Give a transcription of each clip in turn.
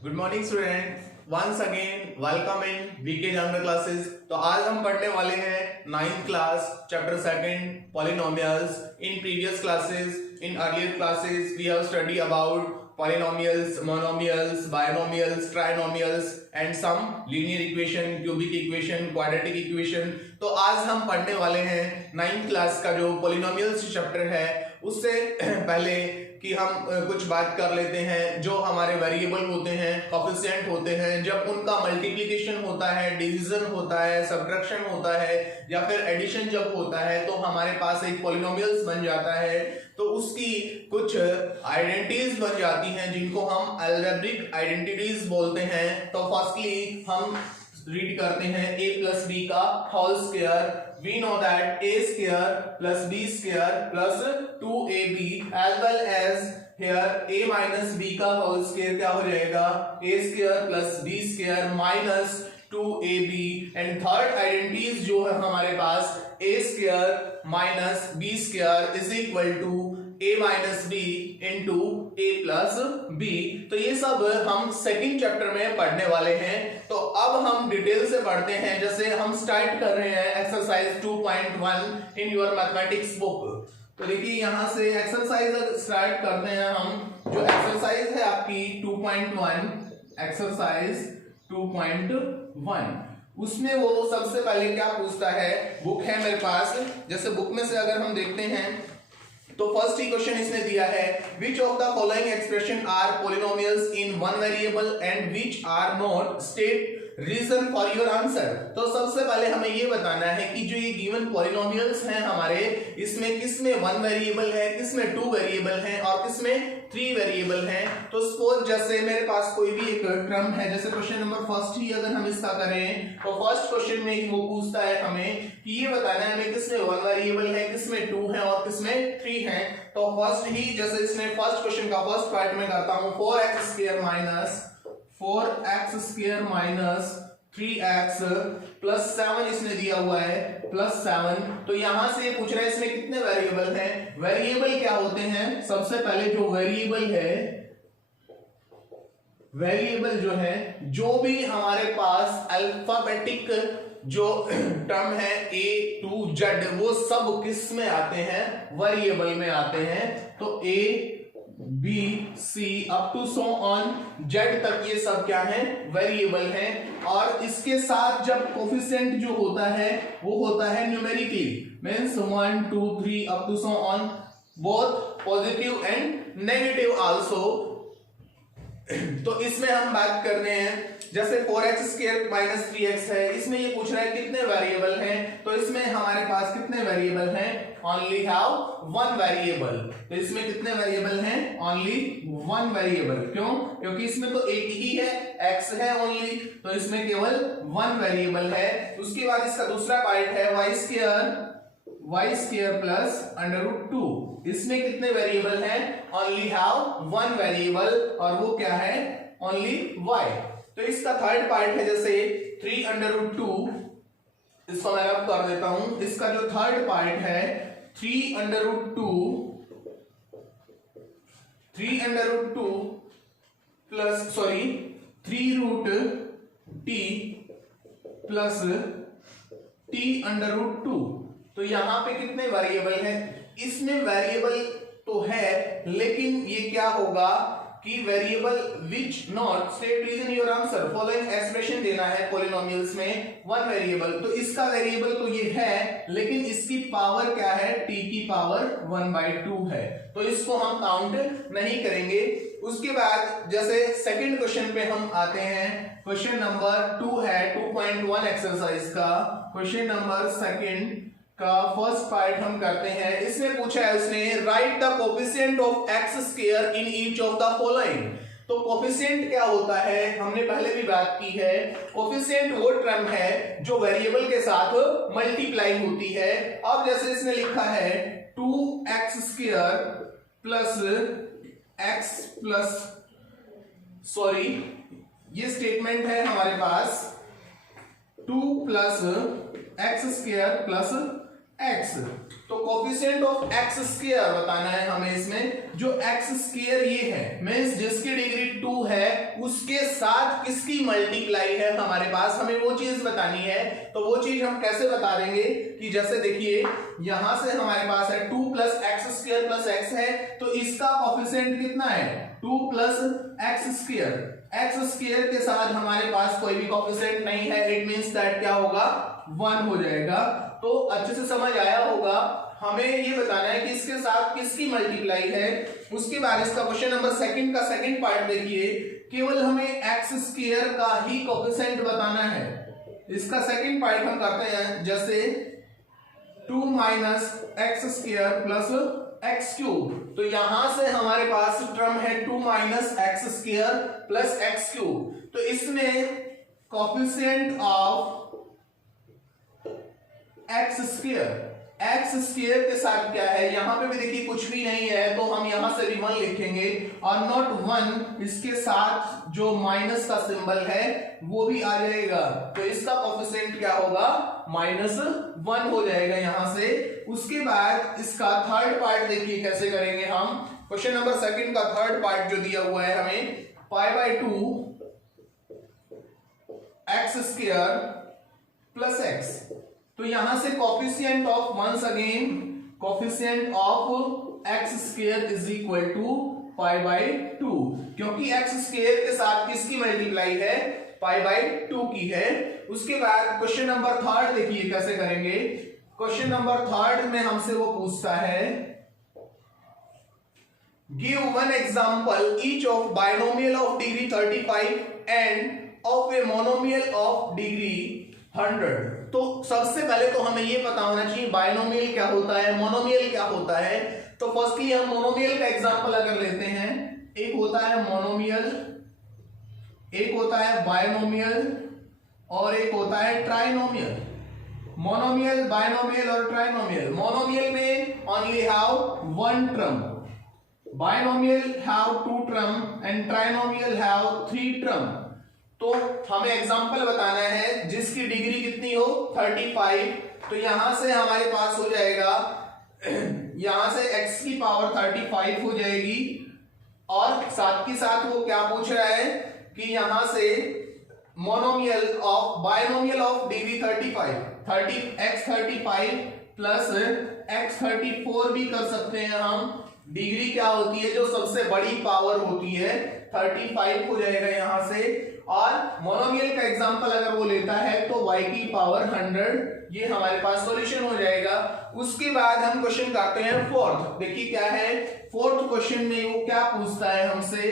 Good morning student, once again welcome in VK general classes. तो आज हम पढ़ने वाले हैं 9th class chapter second polynomials. In previous classes, in earlier classes we have study about polynomials, monomials, binomials, trinomials and some linear equation, cubic equation, quadratic equation। तो आज हम पढ़ने वाले हैं 9th क्लास का जो polynomials चैप्टर है। उससे पहले कि हम कुछ बात कर लेते हैं, जो हमारे वेरिएबल होते हैं, कोफिशिएंट होते हैं, जब उनका मल्टीप्लिकेशन होता है, डिवीजन होता है, सब्ट्रैक्शन होता है या फिर एडिशन जब होता है तो हमारे पास एक पॉलिनोमियल्स बन जाता है। तो उसकी कुछ आइडेंटिटीज बन जाती हैं जिनको हम अलजेब्रिक आइडेंटिटीज बोलते हैं। तो फर्स्टली हम रीड करते हैं a plus b का whole square. we know that a square plus b square plus 2ab as well as here a minus b का होल स्क्वायर क्या हो जाएगा, a square plus b square minus 2ab। And third identities जो है हमारे पास a square minus b square is equal to a minus b into a plus b। तो ये सब हम सेकंड चैप्टर में पढ़ने वाले हैं। तो अब हम डिटेल से पढ़ते हैं। जैसे हम स्टार्ट कर रहे हैं exercise 2.1 in your mathematics book. तो देखिए यहाँ से एक्सरसाइज स्टार्ट करते हैं हम। जो एक्सरसाइज है आपकी 2.1, एक्सरसाइज 2.1, उसमें वो सबसे पहले क्या पूछता है, बुक है मेरे पास, जैसे बुक में से अगर हम देखते हैं तो फर्स्ट ही क्वेश्चन इसने दिया है, which of the following expression are polynomials in one variable and which are not, state reason for your answer. तो सबसे पहले हमें ये बताना है कि जो ये गिवन पॉलिनोमियल्स हैं हमारे, इसमें किसमें 1 वेरिएबल है, किसमें 2 वेरिएबल है और किसमें 3 वेरिएबल है। तो सपोज जैसे मेरे पास कोई भी एक टर्म है, जैसे क्वेश्चन नंबर फर्स्ट ही अगर हम इसका करें तो फर्स्ट क्वेश्चन में ही वो पूछता है हमें कि ये बताना है हमें किसमें 1 वेरिएबल है, किसमें 2 है और किसमें 3 है। तो फर्स्ट ही जैसे इसने फर्स्ट क्वेश्चन का फर्स्ट पार्ट में करता हूं, 4x square minus 3x plus 7 इसने दिया हुआ है प्लस 7। तो यहां से पूछ रहा है इसमें कितने वेरिएबल हैं। वेरिएबल क्या होते हैं, सबसे पहले जो वेरिएबल है, वेरिएबल जो है, जो भी हमारे पास अल्फाबेटिक जो टर्म है A to Z, वो सब किस में आते हैं, वेरिएबल में आते हैं। तो A B C up to so on Z तक ये सब क्या है, वेरिएबल हैं। और इसके साथ जब कोफिशिएंट जो होता है वो होता है numerically, means 1 2 3 up to so on, both positive and negative also. तो इसमें हम बात कर रहे हैं, जैसे 4x स्क्वायर माइनस 3x है, इसमें ये पूछ रहा है कितने वेरिएबल हैं। तो इसमें हमारे पास कितने वेरिएबल हैं, ओनली हैव 1 वेरिएबल। तो इसमें कितने वेरिएबल हैं, ओनली 1 वेरिएबल। क्यों, क्योंकि इसमें तो एक ही है, x है ओनली, तो इसमें केवल 1 वेरिएबल है। उसके बाद इसका दूसरा पार्ट है y स्क्वायर प्लस √2। इसमें कितने वेरिएबल हैं, ओनली हैव 1 वेरिएबल, और वो क्या है, ओनली y। तो इसका थर्ड पार्ट है जैसे 3√2, इसको मैं अब कर देता हूं। इसका जो थर्ड पार्ट है 3√2 प्लस 3√t प्लस t√2। तो यहां पे कितने वेरिएबल हैं, इसमें वेरिएबल तो है लेकिन ये क्या होगा कि variable which not, state reason your answer, following expression देना है पॉलिनोमियल्स में 1 वेरिएबल। तो इसका वेरिएबल तो ये है लेकिन इसकी पावर क्या है, t की पावर 1/2 है, तो इसको हम काउंट नहीं करेंगे। उसके बाद जैसे सेकंड क्वेश्चन पे हम आते हैं, क्वेश्चन नंबर 2 है 2.1 एक्सरसाइज का, क्वेश्चन नंबर सेकंड का फर्स्ट पार्ट हम करते हैं। इसमें पूछा है उसने, right the coefficient of x square in each of the following. तो कोफिशिएंट क्या होता है, हमने पहले भी बात की है, कोफिशिएंट वो टर्म है जो वेरिएबल के साथ मल्टीप्लाई होती है। अब जैसे इसने लिखा है 2x square plus x plus, sorry ये स्टेटमेंट है हमारे पास 2 plus x square plus x। तो कोफिशिएंट ऑफ एक्स स्क्वायर बताना है हमें। इसमें जो एक्स स्क्वायर ये है मींस जिसकी डिग्री 2 है उसके साथ किसकी मल्टीप्लाई है हमारे पास, हमें वो चीज बतानी है। तो वो चीज हम कैसे बता देंगे कि जैसे देखिए यहां से हमारे पास है 2 plus x square plus x है, तो इसका कोफिशिएंट कितना है 2 plus x square. X square के साथ हमारे पास कोई भी कोफिशिएंट नहीं है, इट मींस दैट क्या होगा 1 हो जाएगा। तो अच्छे से समझ आया होगा। हमें ये बताना है कि इसके साथ किसकी मल्टीप्लाई है। उसके बाद इसका क्वेश्चन नंबर सेकंड का सेकंड पार्ट देखिए, केवल हमें एक्स स्क्वायर का ही कोफिशिएंट बताना है। इसका सेकंड पार्ट हम करते हैं, जैसे 2 minus x square plus x cube. तो यहां से हमारे पास टर्म है 2 minus x square plus x cube. तो इसमें कोफिशिएंट ऑफ एक्स स्क्वायर के साथ क्या है, यहां पे भी देखिए कुछ भी नहीं है तो हम यहां से भी 1 लिखेंगे और नॉट 1 इसके साथ जो माइनस का सिंबल है वो भी आ जाएगा। तो इसका कोफिशिएंट क्या होगा -1 हो जाएगा यहां से। उसके बाद इसका थर्ड पार्ट देखिए कैसे करेंगे हम। क्वेश्चन नंबर सेकंड का थर्ड पार्ट जो दिया हुआ है हमें π/2 एक्स स्क्वायर प्लस एक्स। तो यहां से coefficient of once again coefficient of X square is equal to π/2, क्योंकि एक्स स्क्वायर के साथ किसकी मल्टीप्लाई है π/2 की है। उसके बाद क्वेश्चन नंबर थर्ड देखिए कैसे करेंगे। क्वेश्चन नंबर थर्ड में हमसे वो पूछता है give one example each of binomial of degree 35 end of a monomial of degree 100। तो सबसे पहले तो हमें ये पता होना चाहिए बायनोमियल क्या होता है, मोनोमियल क्या होता है। तो फर्स्टली हम मोनोमियल का एग्जांपल अगर लेते हैं, एक होता है मोनोमियल, एक होता है बायनोमियल और एक होता है ट्राइनोमियल। मोनोमियल, बायनोमियल और ट्राइनोमियल। मोनोमियल में only have 1 term, binomial have 2 term and trinomial have 3 term. तो हमें एग्जांपल बताना है जिसकी डिग्री कितनी हो 35। तो यहां से हमारे पास हो जाएगा, यहां से x की पावर 35 हो जाएगी और साथ के साथ वो क्या पूछ रहा है कि यहां से monomial of binomial of degree 35 x35 plus x34 भी कर सकते हैं हम। डिग्री क्या होती है जो सबसे बड़ी पावर होती है 35 हो जाएगा यहां से। और मोनोमियल का एग्जांपल अगर वो लेता है तो y की पावर 100, ये हमारे पास सॉल्यूशन हो जाएगा। उसके बाद हम क्वेश्चन करते हैं फोर्थ। देखिए क्या है फोर्थ क्वेश्चन में, वो क्या पूछता है हमसे,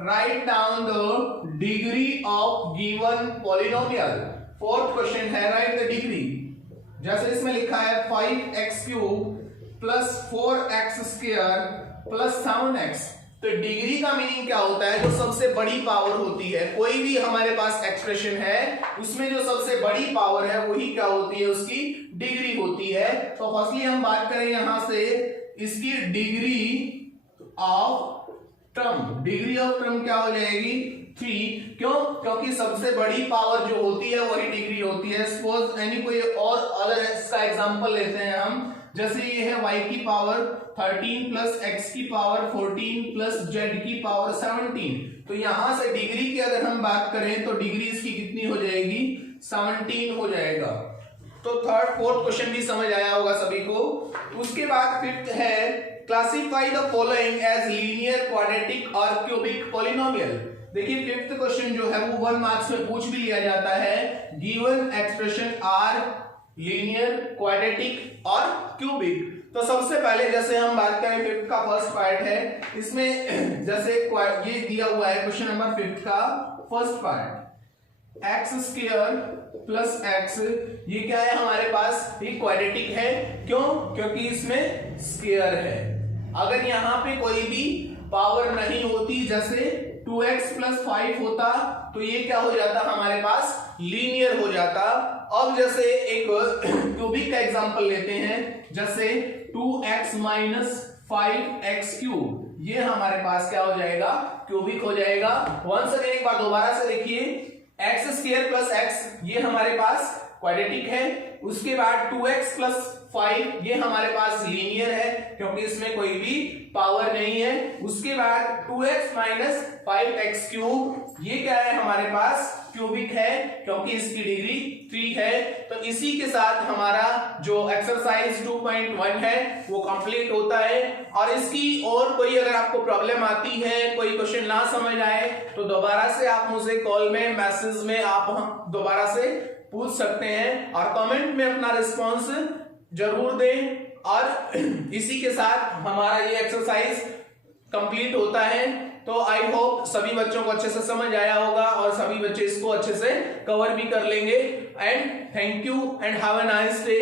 write down the degree of given polynomial. Fourth question है राइट द डिग्री। जैसे इसमें लिखा है 5x³ plus 4x² plus 7x। तो डिग्री का मीनिंग क्या होता है, जो सबसे बड़ी पावर होती है। कोई भी हमारे पास एक्सप्रेशन है उसमें जो सबसे बड़ी पावर है वही क्या होती है, उसकी डिग्री होती है। तो फर्स्टली हम बात करें यहां से इसकी degree of term. Degree of term क्या हो जाएगी 3। क्यों? क्योंकि सबसे बड़ी पावर जो होती है वही डिग्री होती है। सपोज एनी कोई और अदर इसका एग्जांपल लेते हैं हम, जैसे ये है y की पावर 13 प्लस x की पावर 14 प्लस z की पावर 17। तो यहां से डिग्री की अगर हम बात करें तो डिग्री इसकी कितनी हो जाएगी 17 हो जाएगा। तो थर्ड फोर्थ क्वेश्चन भी समझ आया होगा सभी को। उसके बाद फिफ्थ है classify the following as linear, quadratic और क्यूबिक पॉलिनोमियल। देखिए फिफ्थ क्वेश्चन जो है वो 1 मार्क्स में पूछ भी लिया जाता है। Given expression are linear, quadratic और क्यूबिक। तो सबसे पहले जैसे हम बात करें फिफ्थ का फर्स्ट पार्ट है, इसमें जैसे ये दिया हुआ है क्वेश्चन नंबर फिफ्थ का first part x square plus x, ये क्या है हमारे पास, ये क्वाड्रेटिक है। क्यों? क्योंकि इसमें स्क्वायर है। अगर यहां पे कोई भी पावर नहीं होती, जैसे 2x प्लस 5 होता, तो ये क्या हो जाता हमारे पास लीनियर हो जाता। अब जैसे एक क्यूबिक का एग्जांपल लेते हैं, जैसे 2x माइनस 5x³, ये हमारे पास क्या हो जाएगा क्यूबिक हो जाएगा। वंस अगेन एक बार दोबारा से देखिए, एक्स स्क्वायर प्लस एक्स, ये हमारे पास क्वाड्रेटिक है। उसके बाद 2x प्लस 5 ये हमारे पास लीनियर है क्योंकि इसमें कोई भी पावर नहीं है। उसके बाद 2x माइनस 5x क्यूब ये क्या है हमारे पास क्यूबिक है क्योंकि इसकी डिग्री 3 है। तो इसी के साथ हमारा जो एक्सरसाइज 2.1 है वो कंप्लीट होता है। और इसकी और कोई अगर आपको प्रॉब्लम आती है, कोई क्वेश्चन ना समझ आए तो दोबारा से आप मुझे कॉल में, मैसेज में आप दोबारा से पूछ सकते हैं और कमेंट में अपना रिस्पॉन्स जरूर दें। और इसी के साथ हमारा ये एक्सरसाइज कंप्लीट होता है। तो आई होप सभी बच्चों को अच्छे से समझ आया होगा और सभी बच्चे इसको अच्छे से कवर भी कर लेंगे। And thank you and have a nice day.